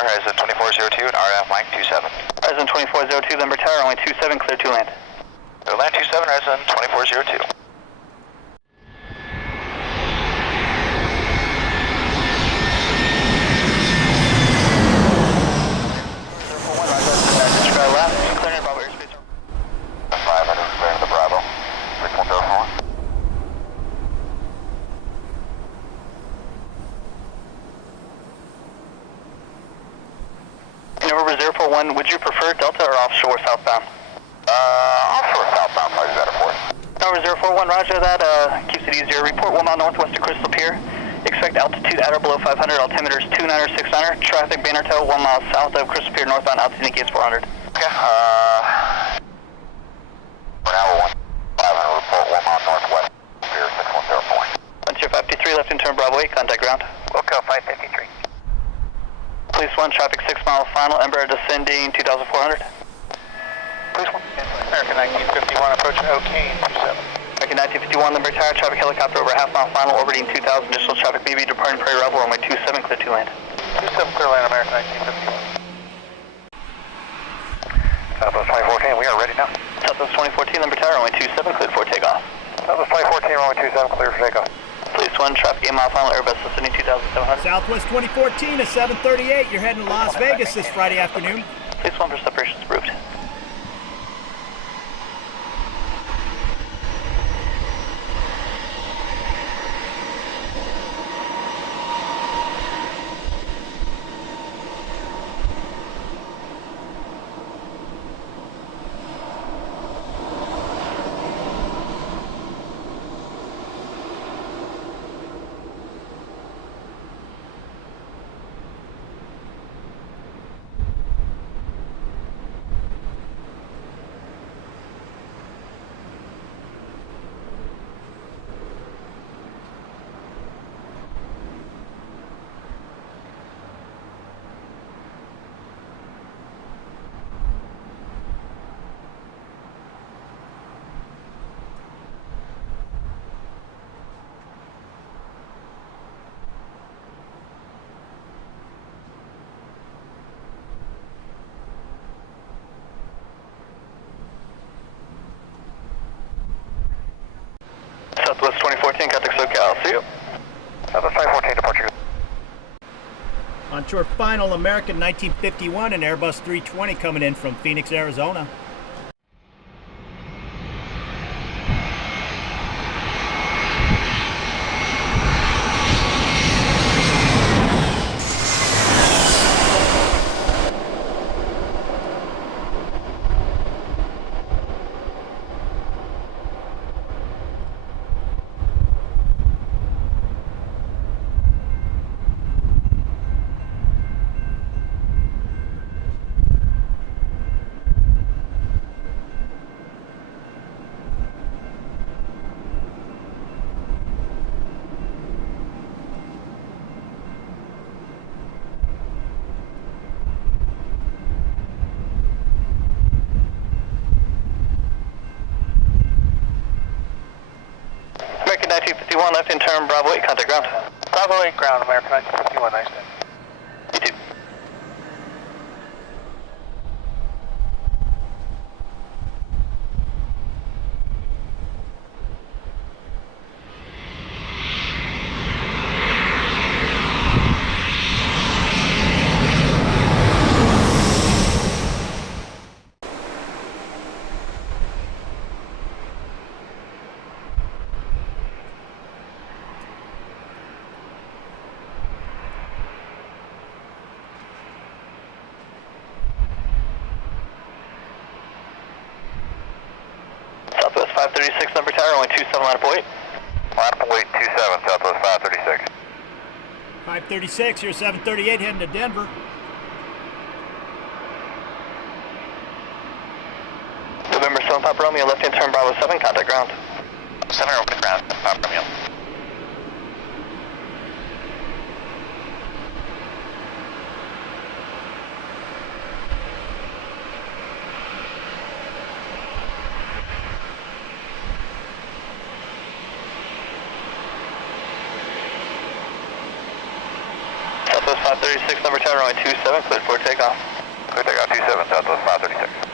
Tower, Horizon 2402 and RF Mike 27. Horizon 2402, Limber Tower, runway 27, clear to land. So land 27, Horizon 2402. Left, clearing Bravo airspace. 500, clearing the Bravo. 6104. November 041, would you prefer Delta or offshore southbound? Offshore southbound probably better for us. November 041, roger that, keeps it easier. Report 1 mile northwest of Crystal Pier. Expect altitude at or below 500, altimeters 29 or 69er. Traffic banner tow 1 mile south of Crystal Pier northbound, altitude indicates 400. Okay, for now we're 500, report 1 mile northwest, Pier 6104. 153, left in turn Bravo 8, contact ground. Wilco 553. Police 1, traffic 6 mile final, Embraer descending 2,400. Police 1, American 1951, approaching O'Kane 27. American 1951, Limber Tower, traffic helicopter over half mile final, orbiting 2,000, additional traffic may be departing Prairie Rebel, runway 27, clear to land. 27, clear land, American 1951. Southwest 2014, we are ready now. Southwest 2014, Limber Tower, runway 27, cleared for takeoff. Southwest 2014, runway 27, clear for takeoff. Police 1, traffic 8 mile final, Airbus descending 2,700. Southwest 2014 is 7:38. You're heading to Las Vegas this Friday afternoon. Police 1 for separations approved. Southwest 2014, contact SoCal, see you. Southwest 2014, departure. Onshore final, American 1951 and Airbus 320 coming in from Phoenix, Arizona. American 1951, left in turn Bravo 8, contact ground. Bravo 8 ground, American 1951, nice day. You too. Southwest 536, Limber Tower, runway 27, line up wait. Line up wait 27, Southwest 536. 536, you're 738 heading to Denver. November 7, Papa Romeo, left in turn Bravo 7, contact ground. 7 open ground, Papa Romeo. Southwest 536, number tower, runway 27, cleared for takeoff. Clear takeoff 27, Southwest 536.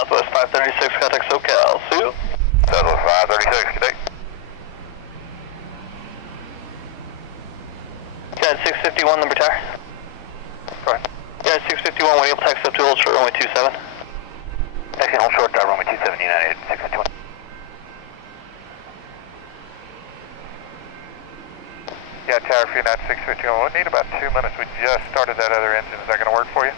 Southwest 536, contact SoCal. See you. Southwest 536, good day. United 651, number tower. Sorry. United 651, when able to taxi up to hold short, runway 27. Taxi hold short, runway 27, United 651. Yeah, tower for United 651. We'll need about 2 minutes. We just started that other engine. Is that going to work for you?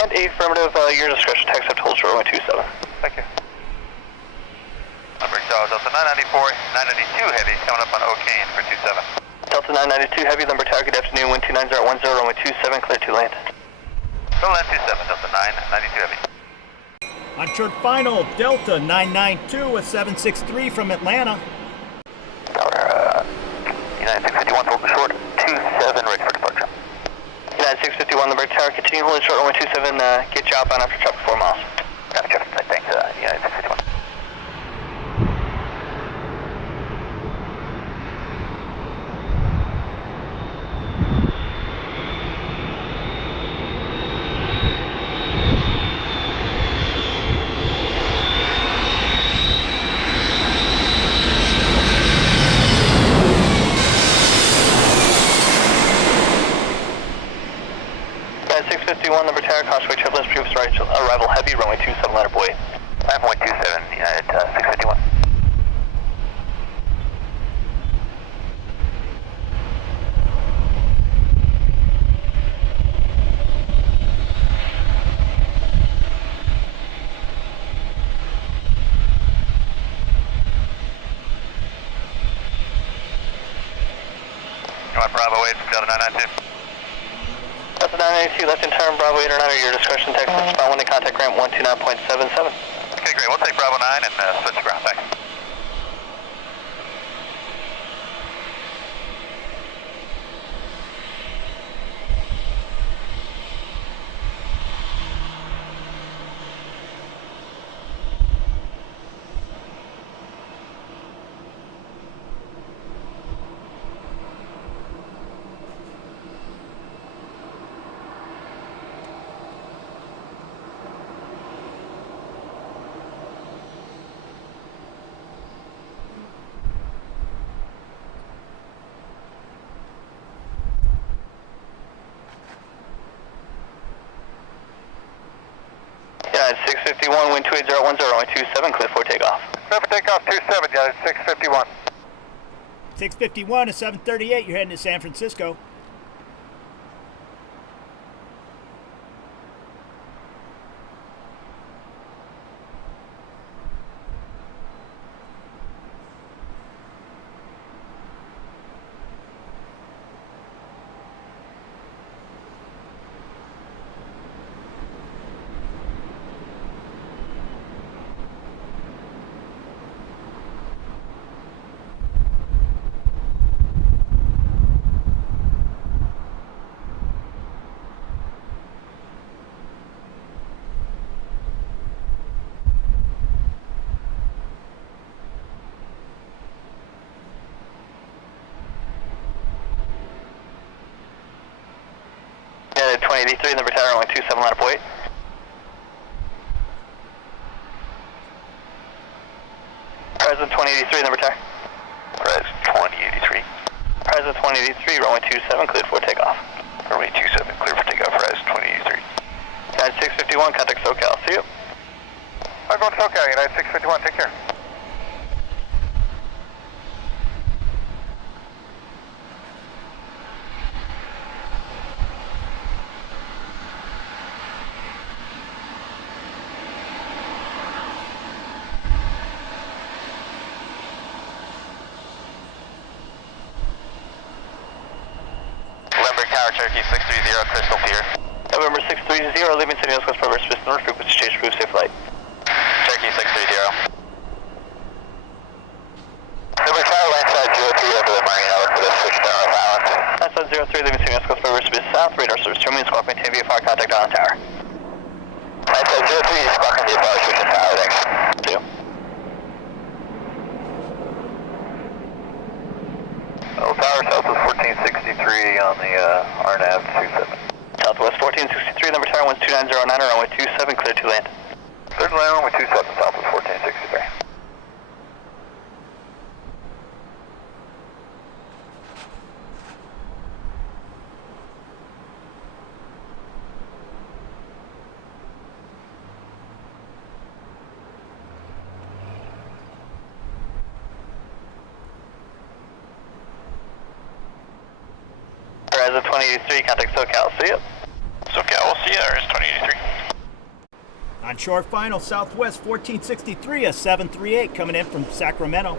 And affirmative, your discretion, taxi up to hold short, runway 27. Thank you. Number Delta 994, 992 heavy coming up on O'Kane for 27. Delta 992 heavy, number tower, good afternoon, wind 29010, runway 27, clear to land. Go land 27, Delta 992 heavy. On short final, Delta 992 with 763 from Atlanta. Tower, United 651 holding short, 27 ready for departure. United 651, number tower, continue holding short, runway 27, get you outbound after traffic 4 miles. Got it, thanks, United 651. United 651, number tower, Causeway Triplets, previous arrival heavy, runway 27, letter boy. 5.27, United 651. You want Bravo 8 from Delta 992? Delta 992, left in turn, Bravo 8 or 9 at your discretion, Texas, spot 1 to contact ramp 129.77. Okay, great. We'll take Bravo 9 and switch to ground. Thanks. United 651, wind 28010, runway 27, clear for takeoff. Clear for takeoff 27, United 651. 651 to 738, you're heading to San Francisco. 2083, number tower, runway 27, line up wait. Present 2083, number tower. Present 2083. Present 2083, runway 27, cleared for takeoff. Runway 27, clear for takeoff, Present 2083. United 651, contact SoCal, see you. I'm going to SoCal, United 651, take care. Cherokee 630, Crystal Pier. November 630, leaving City West Coast River, Smith North, frequency change, proof, safe flight. Cherokee 630. November Tower, landside 03 over the Marine, over for the switchdown of Island. Landside 03, leaving City West Coast River, Smith South, radar service terminating, squawk maintain VFR, contact Island Tower. Landside 03, squawking VFR, switching tower, thanks. See you. Tower, Southwest 1463 on the RNAV 27. Southwest 1463, number tower 12909, runway 27, clear to land. Clear to land, runway 27, Southwest 1463. Horizon 2083, contact SoCal, see you. SoCal, we'll see you, Horizon 2083. On short final, Southwest 1463, a 738 coming in from Sacramento.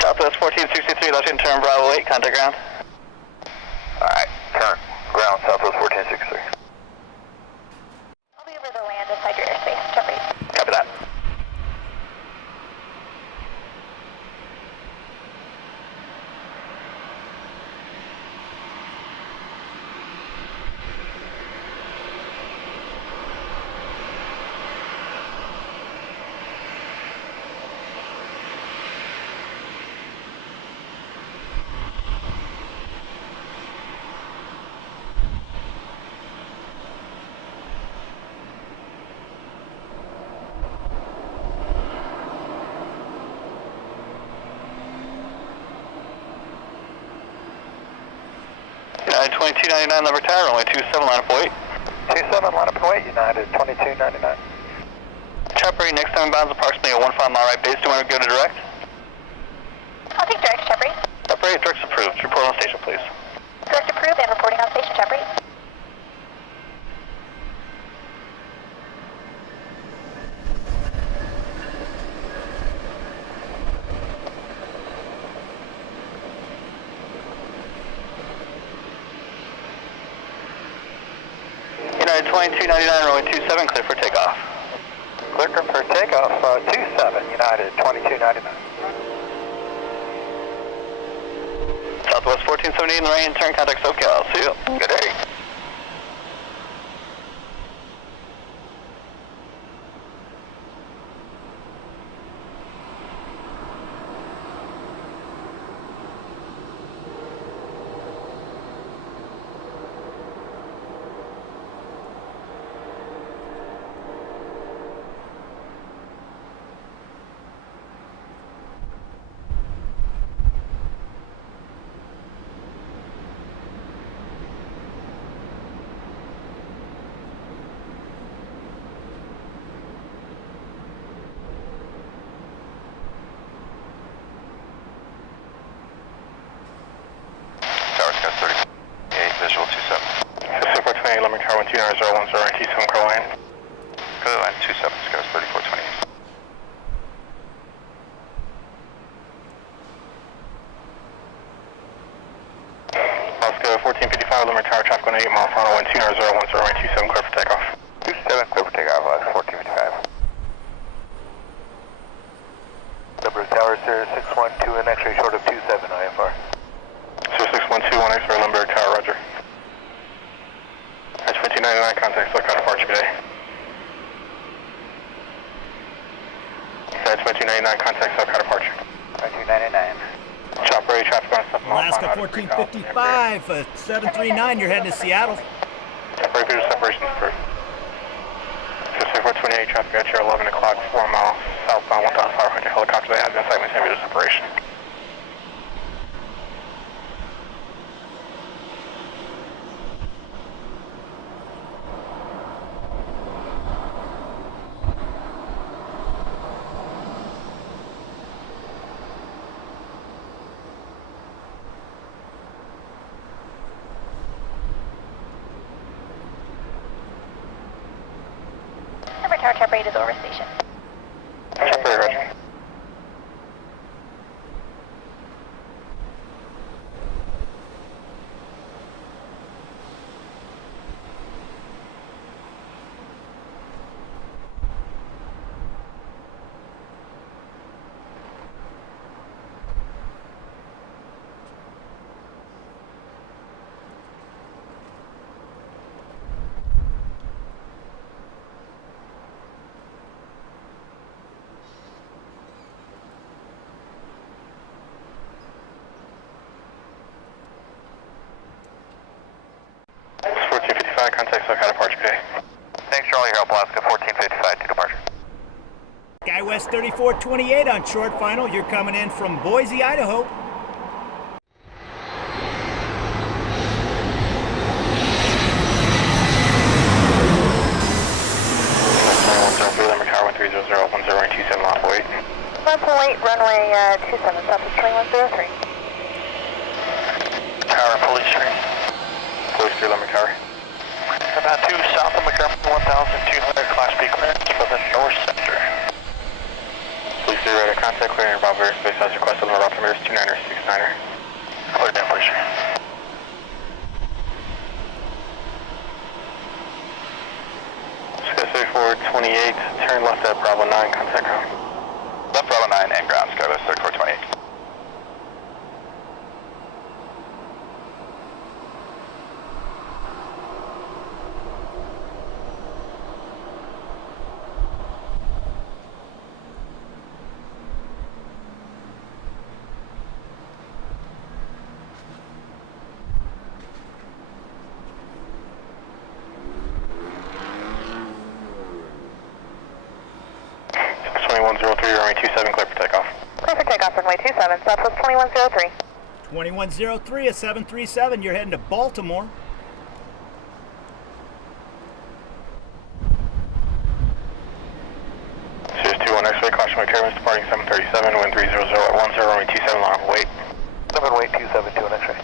Southwest 1463, left in turn Bravo 8, contact ground. Alright, turn. Ground, Southwest 1463. I'll be over the land inside your airspace. Jeffrey. Copy that. United 2299, number tower, runway 27, line up wait. 27, line up and wait, United 2299. Chopper, next time bounds approximately a 1 mile right base. Do you want to go to direct? I'll take direct, Jeffrey. Chopper 8, direct's approved. Report on station, please. Direct approved and reporting on station, Jeffrey. United 2299, runway 27, clear for takeoff. Clear for takeoff, 27, United 2299. Southwest 1470 in the right hand turn, contact SoCal. See you. Good day. visual 27. Cisco 428, Limerick Tower 12901, 27 Carolina. Carolina 27, Sky's 3428. Oscar 1455, Limerick Tower, traffic on 8 miles, final 12901, 27 clear for takeoff. 27, clear for takeoff, 1455. Number of tower, Sir 612 and X-ray short of 27 IFR. Sir 6121 X-ray, Limerick Tower, roger. That's 1599, contact SoCal departure today. That's 1599, contact SoCal departure. 1999. Chop ready, traffic on 7 miles. Alaska 1455, 739, you're heading to Seattle. Temporary visual separation is approved. Cisco 428, traffic at your 11 o'clock, 4 miles southbound, 1,500 helicopter. They have been site maintain visual separation. Number tower, chop rate is over station. Chop ready, roger. It's 1455, contact SoCal departure today. Thanks for all your help, Alaska 1455 to departure. SkyWest 3428 on short final. You're coming in from Boise, Idaho. Limerick Tower 1300, 1027 off weight. 1.8, runway 27, Southwest 2103. Tower, police screen. Police 3, Limerick Tower. About 2 south of McDermott, 1,200 Class B clearance for the north center. Police 3, radar contact, clearing your Bravo airspace as requested, Limerick altimeter is 29er, 69er. Clear down, police screen. Sky 3428, turn left at Bravo 9, contact ground. Left Bravo 9 and ground, SkyWest 3428. It's 2103, runway 27, clear for takeoff. Clear for takeoff, runway 27, Southwest 2103. 2103, a 737, you're heading to Baltimore. Series 21 X-ray, caution my turbines departing 737, wind 300 at 10, runway 27, long wait. 7 weight 272 on X-ray.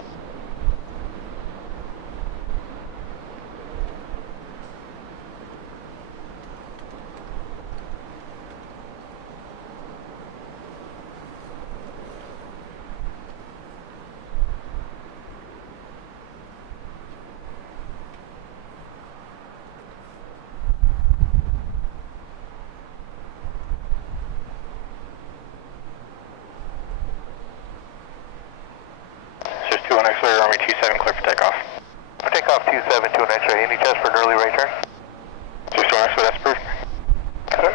Series 21 X-ray, runway 27, clear for takeoff. Takeoff 272 on X-ray. Any test for an early right turn? Series 21 X-ray, that's approved. Sir?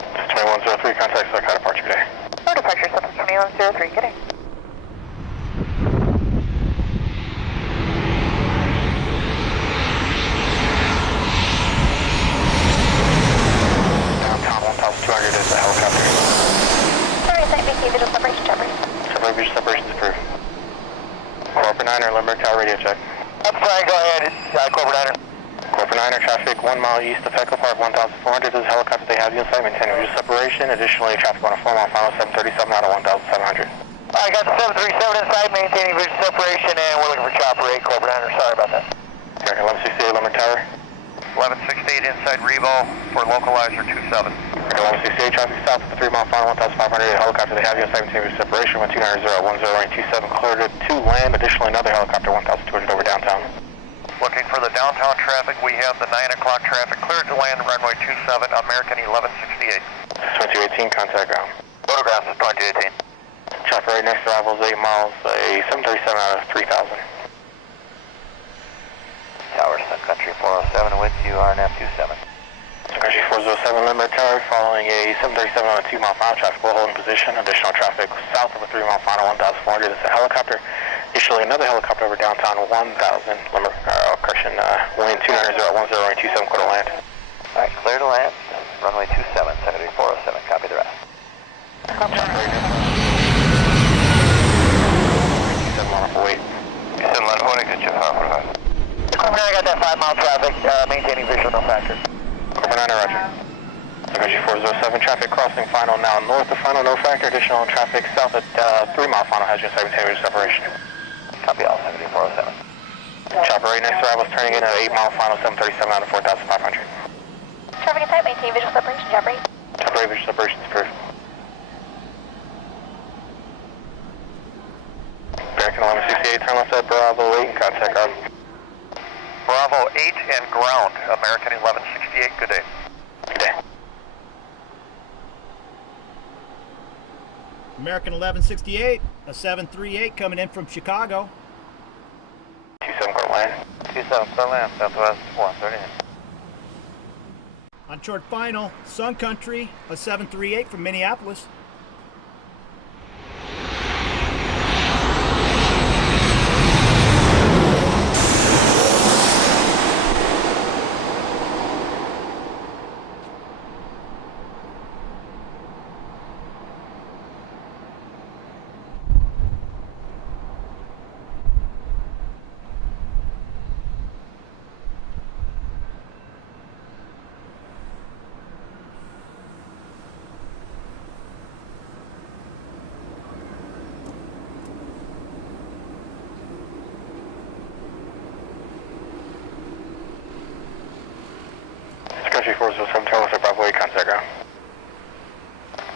It's 2103, contact SoCal departure today. No departure, Southwest 2103, good day. Downtown 1200 is the helicopter. Sorry, site maintain visual separation, chop rate. Separate visual separation is approved. Corporate 9er, Limerick Tower radio check. That's fine, go ahead. Corporate 9er. Corporate 9er, traffic 1 mile east of Petco Park, 1,400 is the helicopter they have you in sight, maintaining visual separation. Additionally, traffic on a 4 mile final, 737 out of 1,700. I got the 737 inside, maintaining visual separation, and we're looking for chopper 8, Cobra 9. Sorry about that. American 1168, Limerick Tower. 1168 inside Revo for localizer 27. American 1168, traffic south of the 3 mile final, 1,500 helicopter. They have you assigned to separation, 1290010 cleared to land. Additionally, another helicopter 1,200 over downtown. Looking for the downtown traffic, we have the 9 o'clock traffic cleared to land runway 27, American 1168. 2218, contact ground. Photographs is 2218. Chopper right next arrival is 8 miles, a 737 out of 3,000. Tower Sun Country 407 with you, RNF 27. Sun Country 407, Limerick Tower, following a 737 on a 2 mile final, traffic will hold in position. Additional traffic south of a 3 mile final, 1,400 is a helicopter. Additionally, another helicopter over downtown, 1,000, Limerick, correction, wind 29010, clear to land. Alright, clear to land, runway 27, Sun Country 407, copy the rest. Wait. You said line holding, good job, I got that 5 mile traffic, maintaining visual, no factor. Cobra 9, roger. Sun Country 407, traffic crossing final now north of final, no factor. Additional traffic south at 3 mile final has just maintaining visual separation. Copy all, 7407. Chopper right next to arrival is turning in at 8 mile final, 737 out of 4,500. Traffic inside, maintain visual separation, Chopper 8. Chopper 8, visual separation is approved. American 1168, turn left at Bravo 8 and contact ground. Bravo 8 and ground, American 1168, good day. Good day. American 1168, a 738 coming in from Chicago. 27 clear land. 27 clear land, Southwest 138. On short final, Sun Country, a 738 from Minneapolis. Country 407, turn left at Bravo 8, contact ground.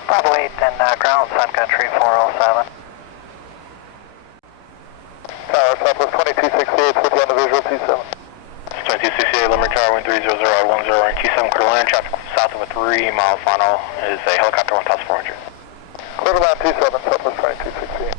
Bravo 8 and ground, Sun Country 407. Tower Southwest 2268, with you on the visual 27. 2268, Limerick Tower, wind 300 at 10 and 27 clear land. Traffic south of a 3 mile final is a helicopter 1,400. Clear to land 27, Southwest 2268.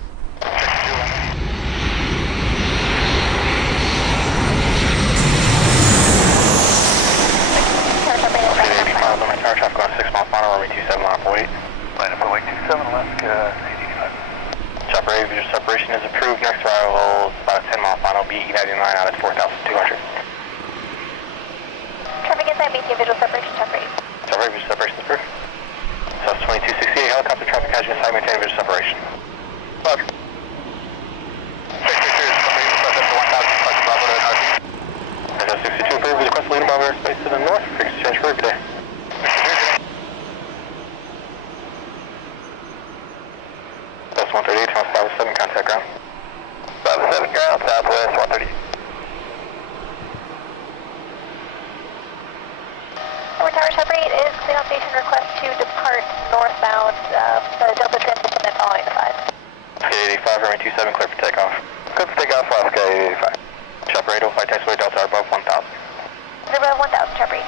Limerick Tower, traffic on 6 mile final, runway 27, line up 8. Line up 27, Alaska 85. Chopper 8, visual separation is approved. Next arrival is about a 10 mile final, BE99 out at 4,200. Traffic inside, maintain visual separation, Chopper 8. Chopper 8, visual separation is approved. So it's 2268, helicopter traffic has you inside, maintain visual separation. Roger. 62 approved, request leading Bravo airspace to the north, frequency change approved today. That's 138, turn left Bravo 7, contact ground. Bravo 7 ground, Southwest 130. Tower Chopper 8 is clear on station, request to depart northbound, the Delta transition and following the 5. 85, runway 27, clear for takeoff. Good for takeoff, Alaska 85. Chopper 8 will fly taxiway Delta above 1,000. Above 1,000, Chopper 8.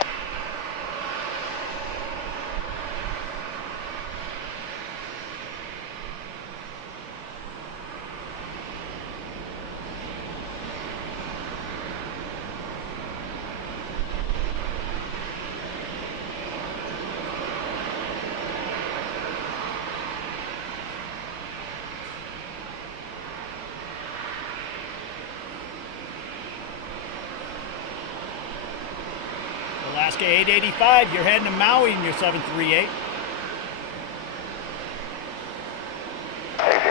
Alaska 885, you're heading to Maui in your 738. Easy,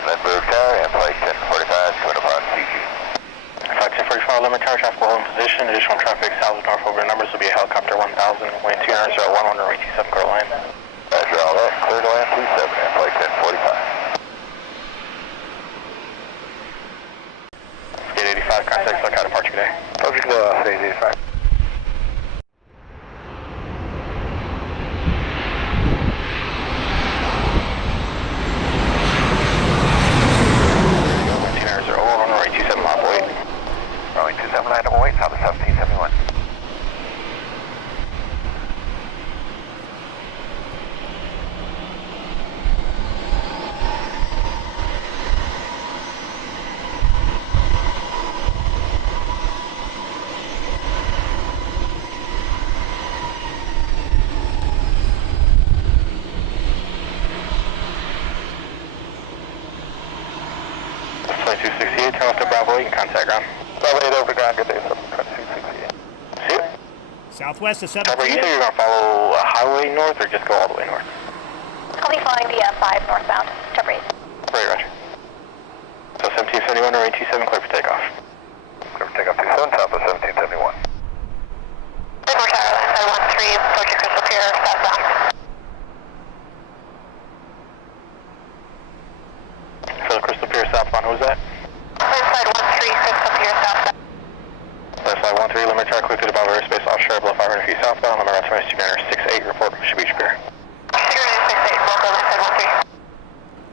let's move tower and flight 1045, coming upon CG. Flight 1045, Limerick Tower, traffic will hold in position. Additional traffic south of north over numbers will be a helicopter 1000, wind 200 at 1 runway 27, clear to land. Roger all that, clear to land 27 and flight 1045. good day. Subject velocity 85. Runway 27 left wait. Runway 27 line double wait, south of 1771. Turn left to Bravo 8 and contact ground. Bravo 8 over ground, good day, 2268. See you. Southwest of Bravo, you 738. say you're going to follow a highway north or just go all the way north? I'll be flying the 5 northbound, Chopper 8. Right, roger. So 1771 or 827, clear for takeoff. Clear for takeoff 27, south of 1771. Denver Tower, Side 13, approaching Crystal Pier, southbound. For the Crystal Pier southbound, who was that? Side 13, Crystal Pier, southbound. Left side 13, limit tower, clear through the Bravo airspace, offshore, below 500 feet southbound, limit route 2268, report from Beach Pier. 68, welcome, Side 13.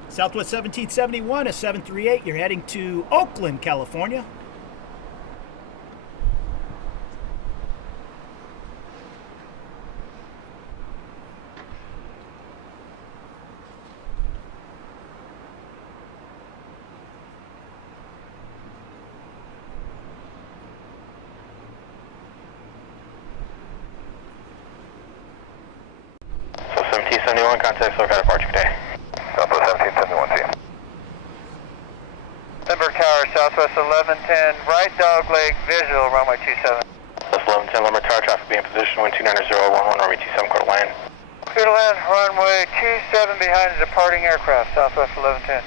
Southwest 1771 at 738. You're heading to Oakland, California. So 1771, contact SoCal departure today. Southwest 1771, see you. Denver Tower, southwest 1110, right dog leg, visual, runway 27. That's 1110, limit tower, traffic being positioned, wind 29011, runway 27, clear to land. Clear to land, runway 27 behind the departing aircraft, southwest 1110.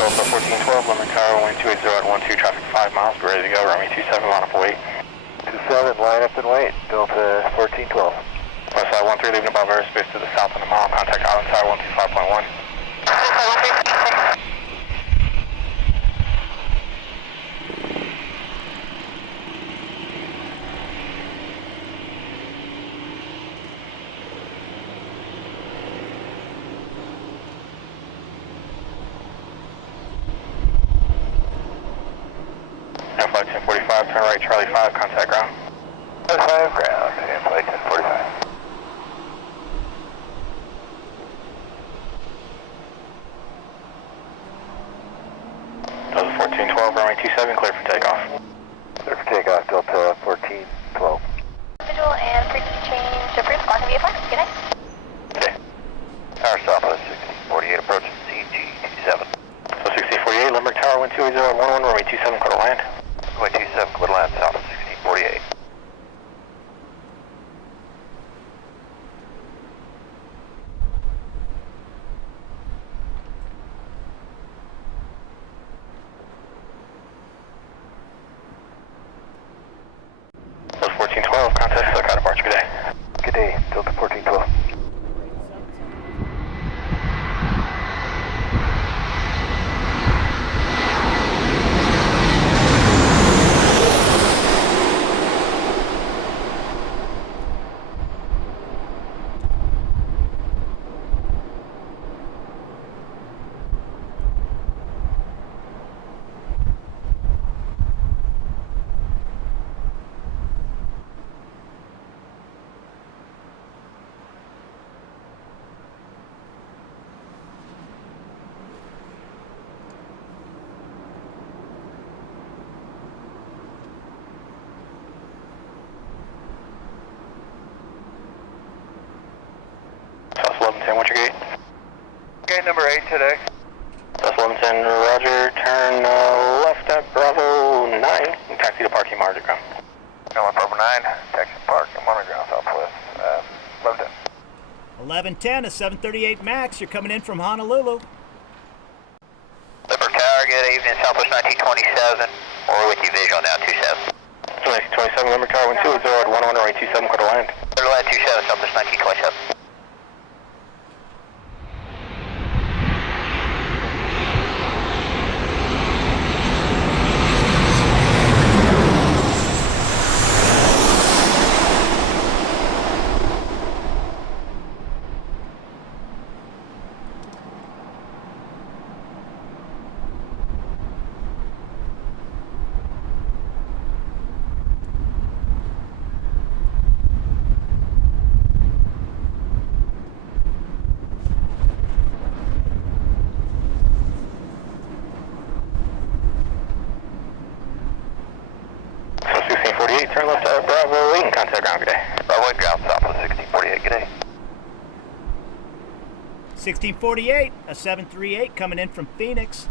Delta 1412, limit tower, wind 280 at 12, traffic 5 miles, be ready to go, runway 27, line up and wait. 27, line up and wait, Delta 1412. Westside 13, leaving above airspace to the south on the mile, contact Island Tower 125.1. Flight 1045, turn right, Charlie 5, contact ground. 5 ground, and flight 1045. Delta 1412, runway 27, clear for takeoff. Clear for takeoff, Delta 1412. Visual and frequency change approved. Squawk and VFR. Good night. Okay. Tower southwest 1648, approaching CG 27. So 1648, Limerick Tower, wind 280 at 11, runway 27, clear to land. Runway 27, clear to land, south of 1648. Delta 1412, contact SoCal departure, good day. Good day, Delta 1412. South 1110, what's your gate? Gate number 8 today. South 1110, roger, turn left at Bravo 9, and taxi to parking margin ground. Going Bravo 9, taxi park, and monoground southwest, 1110. 1110 at 738 Max. You're coming in from Honolulu. Denver Tower, good evening, southwest 1927. We're with you, visual now, 27. So 1927, Limerick Tower, wind 280 at 11, runway 27, clear to land. Clear to land 27, southwest 1927. contact ground, good day. Runway ground south of 1648, good day. 1648, a 738 coming in from Phoenix.